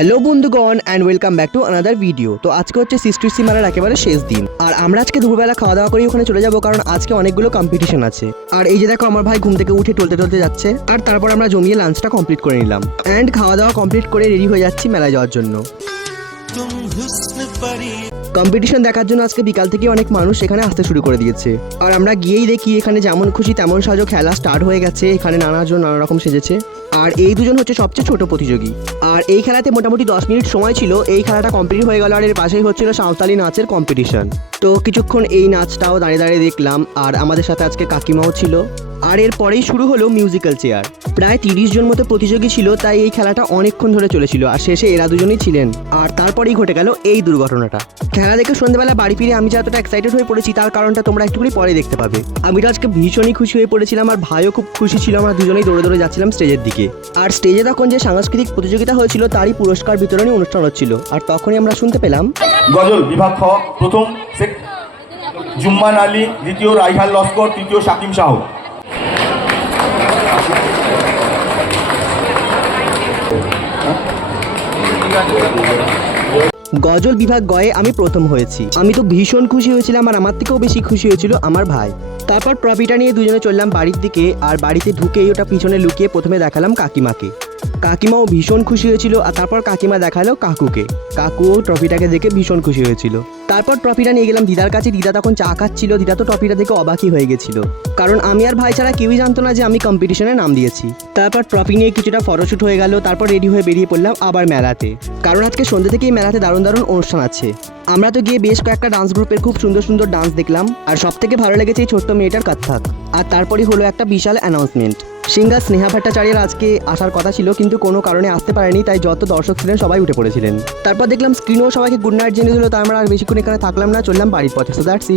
Hello বন্ধুগণ and welcome back to another video তো আজকে হচ্ছে সিস্টুর সিমানার একেবারে শেষ দিন। আর আমরা আজকে দুপুরবেলা খাওয়া দাওয়া করে ওখানে চলে যাব, কারণ আজকে অনেকগুলো কম্পিটিশন আছে। আর এই যে দেখো, আমার ভাই ঘুম থেকে উঠে টলতে টলতে যাচ্ছে। আর তারপর আমরা জমিয়ে লাঞ্চটা কমপ্লিট করে নিলাম। অ্যান্ড খাওয়া দাওয়া কমপ্লিট করে রেডি হয়ে যাচ্ছি মেলায় যাওয়ার জন্য। কম্পিটিশন দেখার জন্য আজকে বিকাল থেকে অনেক মানুষ এখানে আসতে শুরু করে দিয়েছে। আর আমরা গিয়েই দেখি, এখানে যেমন খুশি তেমন সাজো খেলা স্টার্ট হয়ে গেছে। এখানে নানাজন নানা রকম সেজেছে। আর এই দুজন হচ্ছে সবচেয়ে ছোট প্রতিযোগী। আর এই খেলাতে মোটামুটি দশ মিনিট সময় ছিল। এই খেলাটা কমপ্লিট হয়ে গেল আর এর পাশেই হচ্ছিল সাঁওতালি নাচের কম্পিটিশন তো কিছুক্ষণ এই নাচটাও দাঁড়িয়ে দাঁড়িয়ে দেখলাম। আর আমাদের সাথে আজকে কাকিমাও ছিল। আর এরপরেই শুরু হলো মিউজিক্যাল চেয়ার প্রায় তিরিশ জন মতো প্রতিযোগী ছিল, তাই এই খেলাটা অনেকক্ষণ ধরে চলেছিল, আর শেষে এরা দুজনই ছিলেন। আর তারপরেই ঘটে গেল এই দুর্ঘটনাটা। খেলা দেখে সন্ধ্যেবেলা বাড়ি ফিরে আমি যে এতটা এক্সাইটেড হয়ে পড়েছি, তার কারণটা তোমরা একটুখানি পরে দেখতে পাবে। আমি তো আজকে ভীষণই খুশি হয়ে পড়েছিলাম, আর ভাইও খুব খুশি ছিল, আমরা দুজনেই দৌড়ে দৌড়ে যাচ্ছিলাম স্টেজের দিকে। আর স্টেজে তখন যে সাংস্কৃতিক প্রতিযোগিতা হয়েছিল, তারই পুরস্কার বিতরণী অনুষ্ঠান হচ্ছিল। আর তখনই আমরা শুনতে পেলাম, গজল বিভাগ খ, প্রথম জুম্মান আলী দ্বিতীয় রাইহান লস্কর, তৃতীয় শাকিম শাহ। গজল বিভাগ গয়ে আমি প্রথম হয়েছি। আমি তো ভীষণ খুশি হয়েছিলাম আর আমার থেকেও বেশি খুশি হয়েছিল আমার ভাই। তারপর ট্রফিটা নিয়ে দুজনে চললাম বাড়ির দিকে আর বাড়িতে ঢুকেই ওটা পিছনে লুকিয়ে প্রথমে দেখালাম কাকিমাকে। কাকিমাও ভীষণ খুশি হয়েছিল আর তারপর কাকিমা দেখাল কাকুকে। কাকুও ট্রফিটাকে দেখে ভীষণ খুশি হয়েছিল। তারপর ট্রফিটা নিয়ে গেলাম দিদার কাছে। দিদা তখন চা খাচ্ছিল। দিদা তো ট্রফিটা দেখে অবাকই হয়ে গেছিল। কারণ আমি আর ভাই ছাড়া কেউই জানতো না যে আমি কম্পিটিশনে নাম দিয়েছি। তারপর ট্রফি নিয়ে কিছুটা ফটোশ্যুট হয়ে গেল। তারপর রেডি হয়ে বেরিয়ে পড়লাম আবার মেলাতে। কারণ আজকে সন্ধ্যে থেকেই মেলাতে দারুণ দারুণ অনুষ্ঠান আছে। আমরা তো গিয়ে বেশ কয়েকটা ডান্স গ্রুপের খুব সুন্দর সুন্দর ডান্স দেখলাম। আর সব থেকে ভালো লেগেছে এই ছোট্ট মেয়েটার কাত্থাক আর তারপরে হলো একটা বিশাল অ্যানাউন্সমেন্ট সিঙ্গার স্নেহা ভট্টাচার্যের আজকে আসার কথা ছিল, কিন্তু কোনো কারণে আসতে পারেনি, তাই যত দর্শক ছিলেন সবাই উঠে পড়েছিলেন। তারপর দেখলাম স্ক্রিনেও সবাইকে গুড নাইট জেনে দিল তাই আমরা আর বেশিক্ষণ এখানে থাকলাম না, চললাম বাড়ির পথে। So that's it